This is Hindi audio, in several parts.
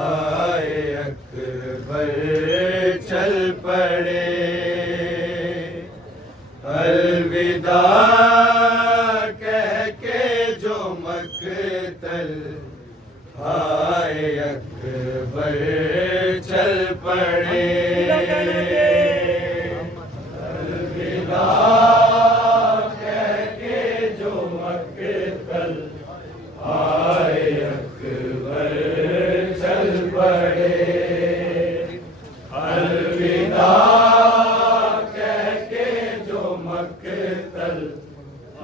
आए अकबर चल पड़े, अलविदा कह के जो मकतल आए अकबर चल पड़े, अलविदा कह के जो मकतल आए अकबर चल पड़े, अलविदा कह के जो मकतल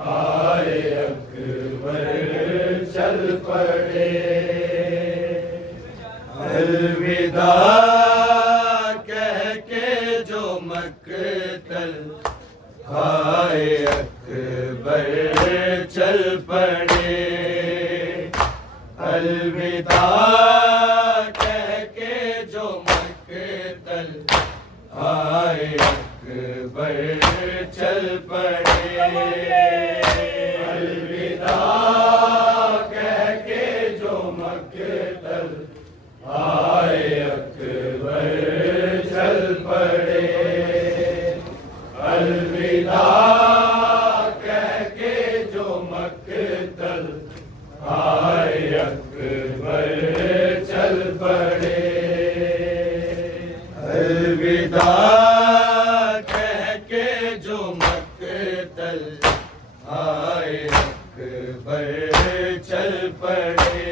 आए अकबर चल पड़े, अलविदा कह के जो मकतल आए अकबर चल पड़े, अलविदा कह के जो मकतल आए अकबर चल पड़े, अलविदा कह के जो मकतल आए अकबर चल पड़े, अलविदा कह के जो मकतल आए अकबर चल पड़े, अलविदा कह के जो मकतल आए अकबर चल पड़े,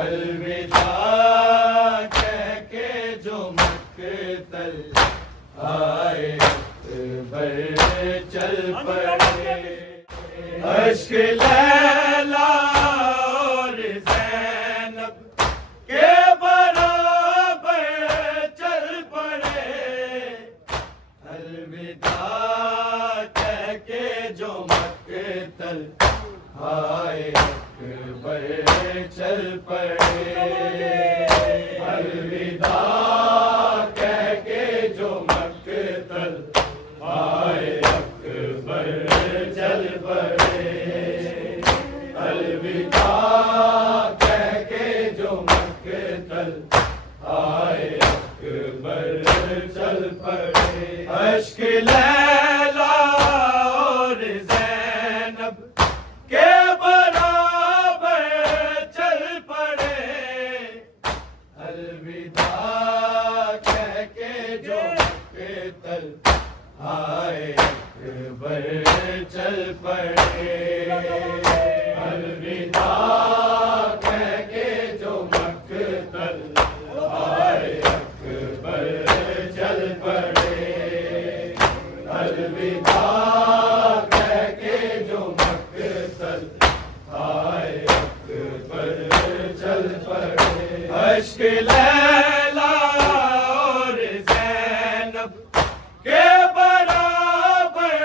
अलविदा कह के जो मकतल आए अकबर चल पड़े, अश्क लैला और ज़ैनब के बराबर चल पड़े, अलविदा कह के जो मकतल आए अकबर चल पड़े, अलविदा कह के जो मकतल आए अकबर चल पड़े, अलविदा कह के जो मकतल आए अकबर चल पड़े, अश्क लैला और ज़ैनब के बराबर चल पड़े, अलविदा कह के जो मकतल आए अकबर चल पड़े, अलविदा कह के जो मकतल आए अकबर चल पड़े, अलविदा कह के जो मकतल आए अकबर चल पड़े, अश्क लैला और ज़ैनब के बराबर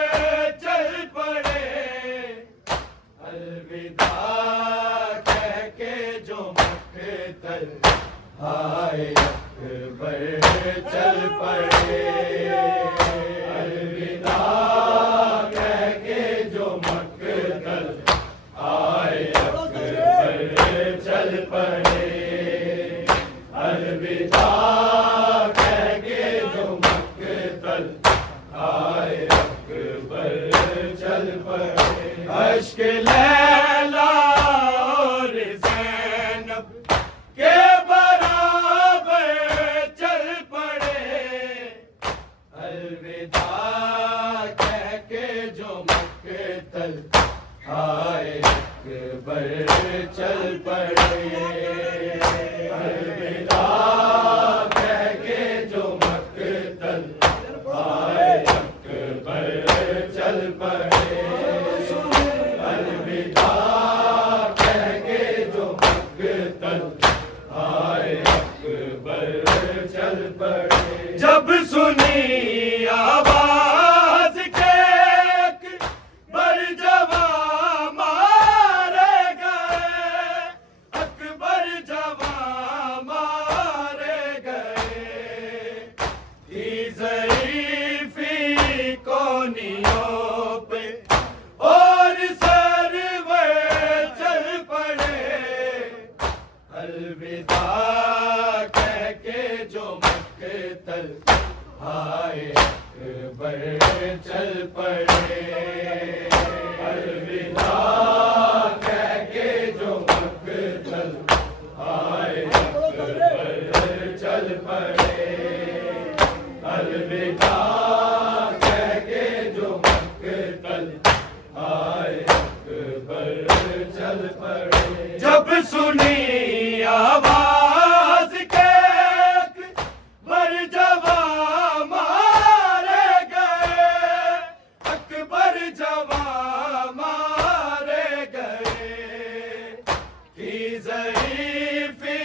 चल पड़े, अलविदा कह के जो मकतल आए अकबर चल पड़े, अलविदा कह के जो मकतल आए अकबर चल पड़े, अलविदा कह के जो मकतल आए अकबर चल पड़े, अश्क लैला और ज़ैनब के बराबर चल पड़े, चल पड़े। जब सुनी आवाज के अकबर जवां मारे गए, अकबर जवां मारे गए। थी ज़ईफ़ी कोनियों पे और सरवर चल पड़े। अलविदा कह के जो मक़तल आए, अकबर चल पड़े। अलविदा कह के जो मक़तल आए, अकबर चल पड़े। अलविदा कह के जो मक़तल आए, अकबर चल पड़े। जब सुनी आवाज के अकबर जवां मारे गए, अकबर जवां मारे गए। थी ज़ईफ़ी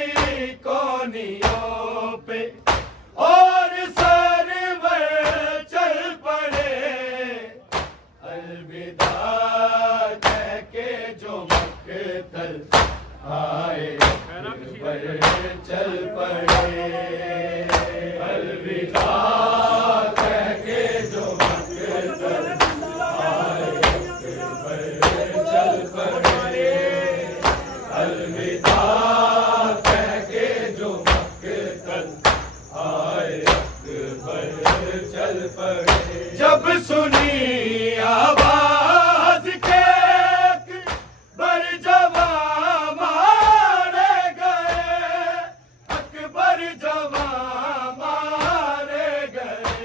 कोनियों पे और सरवर चल पड़े। अलविदा कह के जो मक़तल आए, अकबर चल पड़े। अलविदा कह के जो मक़तल आए, अकबर चल पड़े। अलविदा कह के जो मक़तल आए, अकबर चल पड़े। जब सुनी आवाज के अकबर जवां मारे गए, अकबर जवां मारे गए।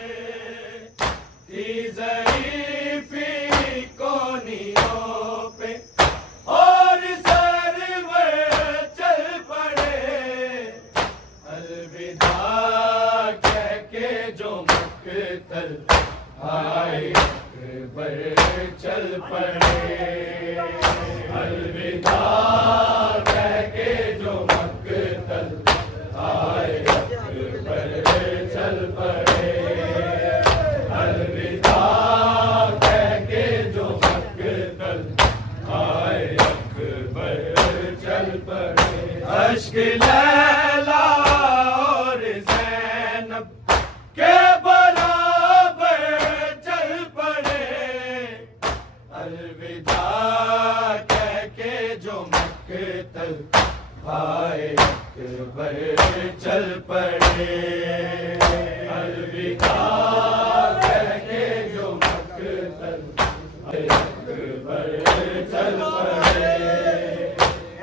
थी ज़ईफ़ी कोनियों पे और सरवर चल पड़े। अलविदा कह के जो मक़तल आए, अकबर चल पड़े। अलविदा कह के जो मक़तल आए, अकबर चल पड़े। अलविदा कह के जो मक़तल आए, अकबर चल पड़े। अश्क लैला और ज़ैनब के बराबर चल पड़े। अलविदा कह के जो मक़तल आए, अकबर चल पड़े। अलविदा कह के जो मक़तल आए, अकबर चल पड़े।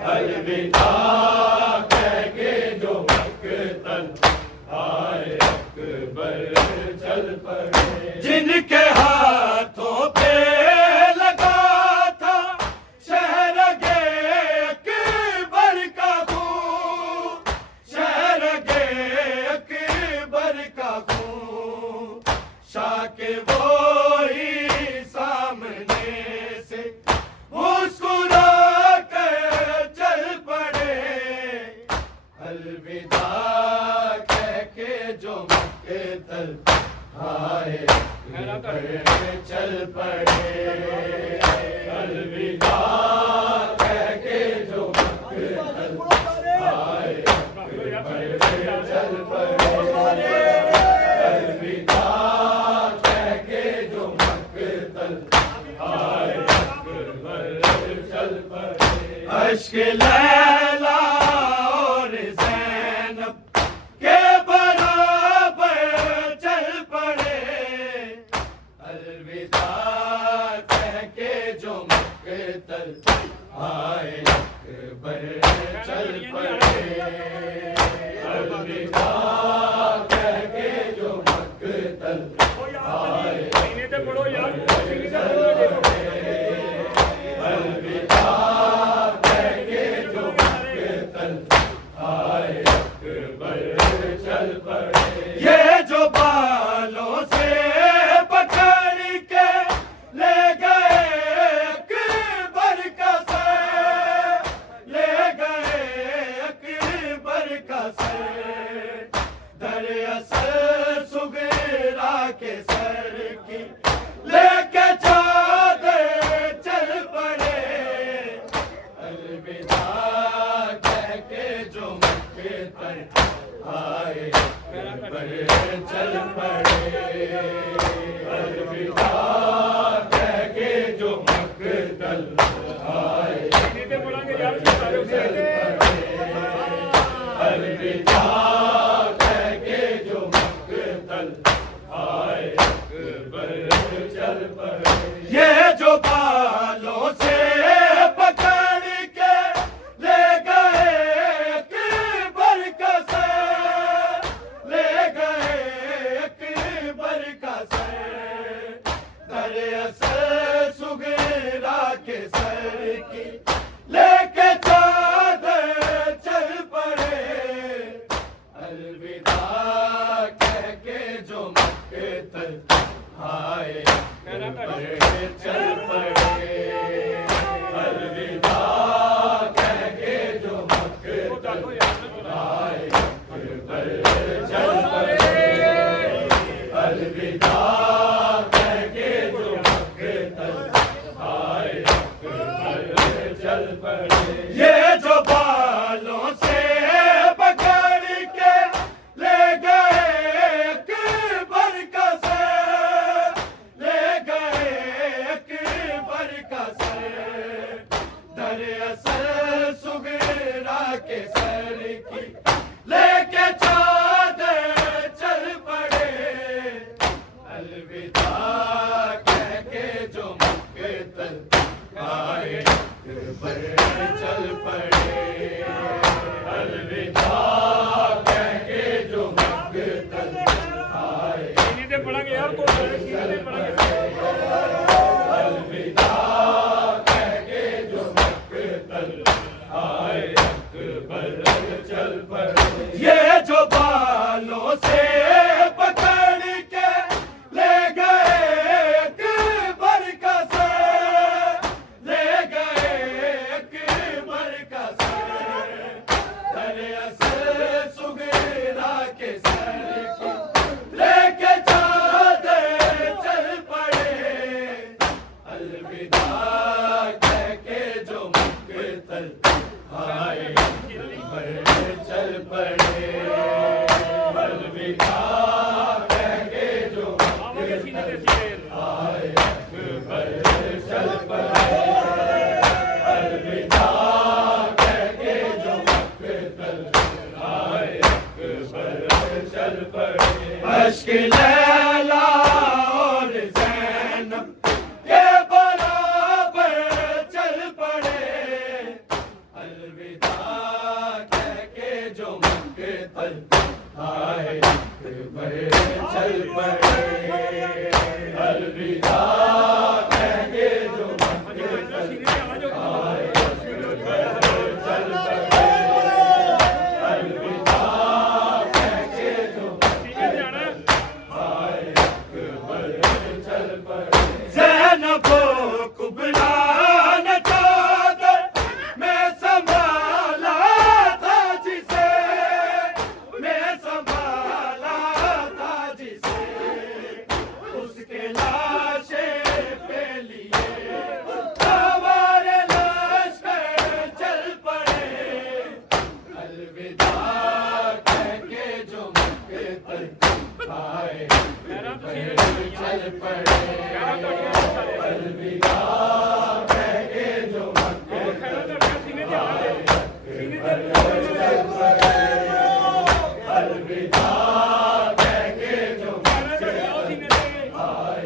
अलविदा कह के जो मक़तल आए, अकबर चल पड़े। जिनके हाथों पे लगा था शहरगे अकबर का खून, शहरगे अकबर का खून। शाह के वो ही सामने से मुस्कुरा कर चल पड़े। अलविदा कह के जो मक़तल आए, अकबर चल पड़े। अलविदा कह के जो मक़तल आए, अकबर चल पड़े। अलविदा कह के जो मक़तल आए, अकबर चल पड़े। अश्क लैला और ज़ैनब के बराबर चल पड़े। अलविदा कह के जो मक़तल आए, अकबर चल पड़े। अलविदा कह के जो मक़तल आए, अकबर चल पड़े। अलविदा कह के जो मक़तल आए, अकबर चल पड़े। ये जो बालों से पकड़ के ले गए अकबर का सर, ले गए अकबर का सर। दर दरअसल सुगरा के सर की लेके चादर चल पड़े, अलविदा कह के जो मक्के तक आए पर चल पड़े, अलविदा कह के जो मक्के तक आए अलविदा कह के जो मक्तल आए पर चल पड़े। ये जो बालों से पकड़ के ले गए अकबर का सर, ले गए अकबर का सर, दरअसल सुगरा के सर की लेके चादर चल पड़े, अलविदा कह के जो मक्तल आए पर चल पड़े, अलविदा कह के जो मक्तल आए पर चल पड़े, अलविदा कह के जो मक्तल आए पर चल पड़े। ये जो बालों से पकड़ के ले गए अकबर का सर, ले गए अकबर का सर, दरअसल सुगरा के सर की लेके चादर चल पड़े, अलविदा कह के जो मक्तल आए पर चल पड़े, अलविदा कह के जो मक्तल आए अलविदा कह के जो मक्तल आए पर चल पड़े। ये जो बालों से पकड़ के ले गए अकबर का सर, ले गए अकबर का सर, दरअसल सुगरा के सर की लेके चादर चल पड़े, अलविदा कह के जो मक्तल आए पर चल पड़े, अलविदा कह के जो मक्तल आए पर चल पड़े, अलविदा कह के जो मक्तल आए पर चल पड़े। अश्क लैला और ज़ैनब के बराबर चल पड़े, अलविदा कह के जो मक्तल आए पर चल पड़े, अलविदा कह के जो मक्तल आए पर चल पड़े, अलविदा कह के जो आए पर चल पड़े। ज़ैनब कुबरा ने चादर में संभाला था जिसे, मैं संभाला था जिसे, उसके लाशे पे लिए हमारे लश्कर चल पड़े, अलविदा कह के जो मक्तल आए पर चल पड़े, अलविदा कह के जो मक्तल आए पर चल पड़े, अलविदा कह के जो मक्तल आए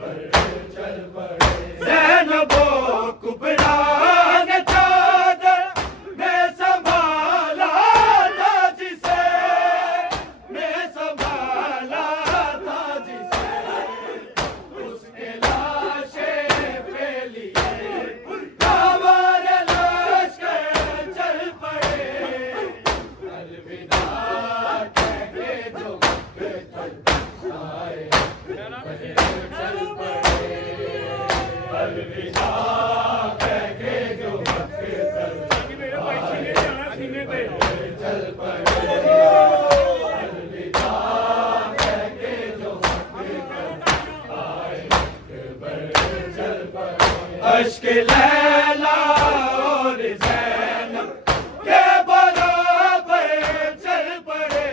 पर चल पड़े। ज़ैनब कुबरा ने चादर में संभाला था जिसे, मैं संभाला था जिसे, उसके लाशे पे अश्क लैला और ज़ैनब के बराबर चल पड़े,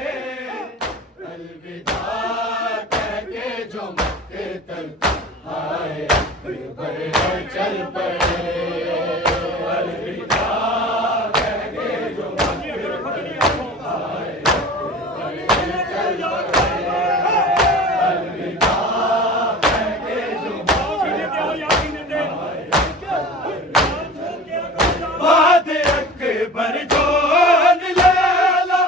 अलविदा कह के जो मक्तल आए अकबर चल पड़े, अलविदा कह के जो मक्तल आए अकबर चल पड़े, अलविदा कह के जो बाद अकबर जोन लैला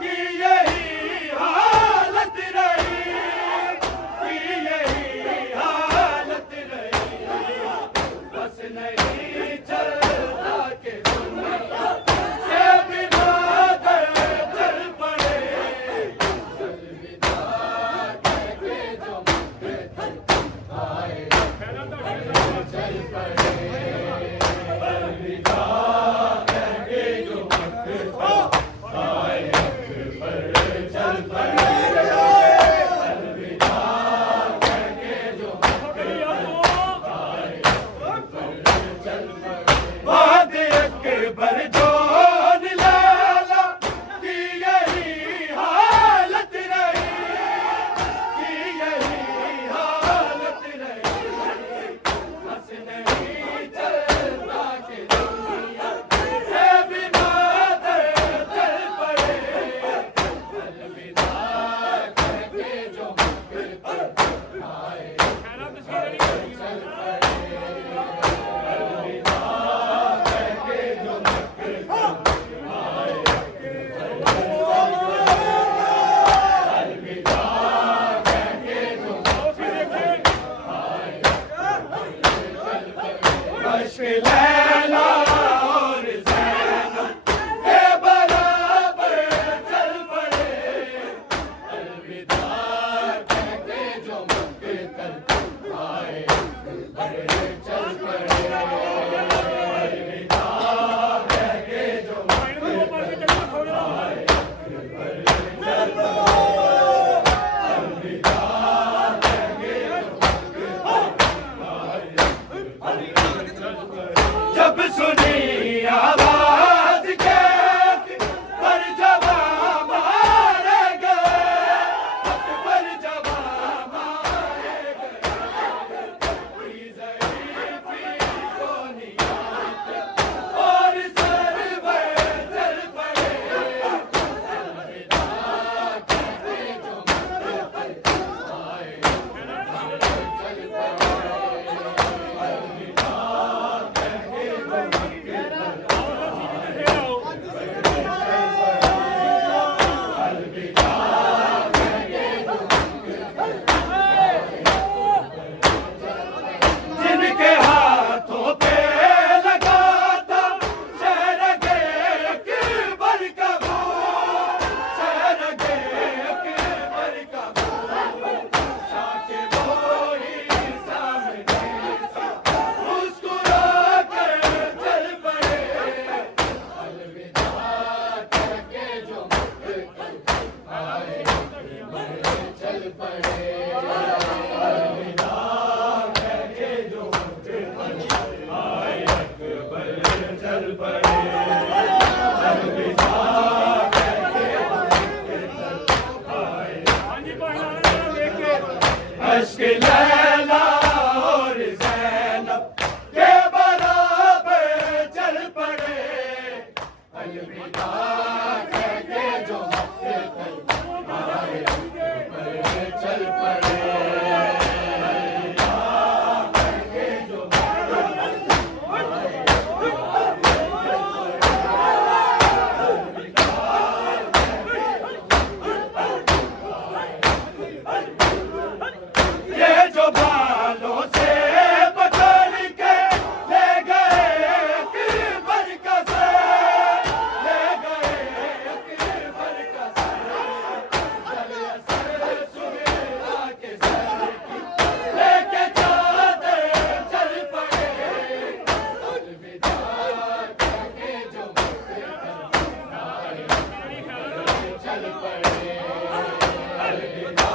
की यही हालत रही, की यही हालत रही, बस नहीं चलता के दुनिया से बिना दर चल पड़े, अलविदा कह के जो मक्तल आए चल पड़े, अलविदा कह के जो मक्तल आए अकबर चल पड़े, अलविदा कह के जो मक्तल आए अकबर चल पड़े, बाद अकबर जोन लैला की यही हालत रही, की यही हालत रही, बस नहीं चलता के दुनिया से बिना दर चल पड़े, अलविदा कह के जो मक्तल आए चल पड़े, अलविदा कह के जो मक्तल आए अलविदा कह के जो अश्क लैला और ज़ैनब के बराबर चल पड़े, अलविदा कह के जो मक्तल आए अकबर चल पड़े, अलविदा कह के जो मक्तल आए अकबर चल पड़े, अलविदा कह के जो मक्तल आए जब सुनी आवाज के पर जवाब मारे गए, पर जवाब मारे गए, ज़रीफ़ी को नियात और सरवर चल पड़े, अलविदा कह के जो मक्तल आए चल पड़े, अलविदा कह के जो अलविदा कह के जो जिनके हाथों पे लगा था शहरगे अकबर का फूल, शहरगे अकबर का फूल, जाके वो ही सामने मुस्कुरा कर चल पड़े, अलविदा कह के जो मक्तल आए अकबर चल पड़े, अलविदा कह के जो मक्तल आए अकबर चल पड़े, अलविदा कह के जो मक्तल आए अश्क लैला और ज़ैनब के बराबर चल पड़े, अलविदा कह के जो मक्तल आए अकबर चल पड़े, अलविदा कह के जो मक्तल आए ये जो बालों से पकड़ के ले गए अकबर का सर, ले गए अकबर का सर, चले सर सुहेला के सर की लेके चादर चल पड़े, अलविदा कह के जो मक्तल आए चल पड़े, अलविदा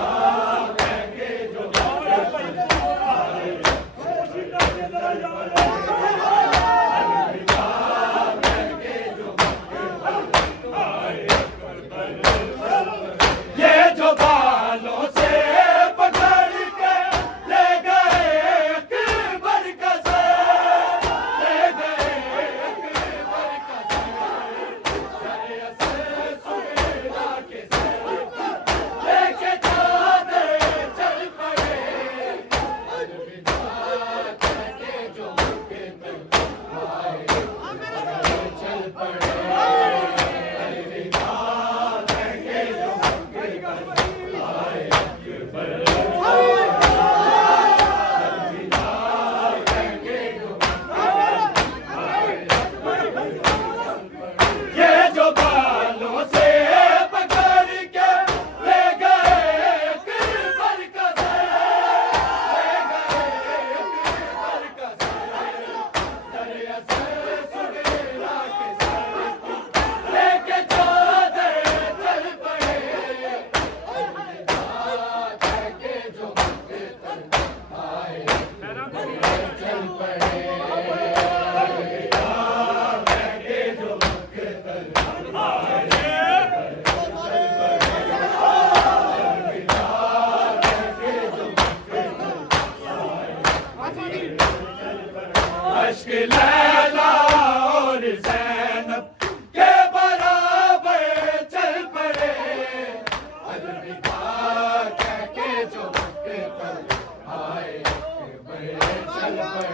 चल पड़े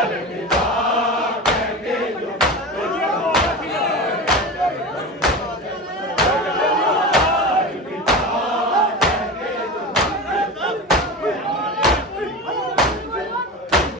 अलविदा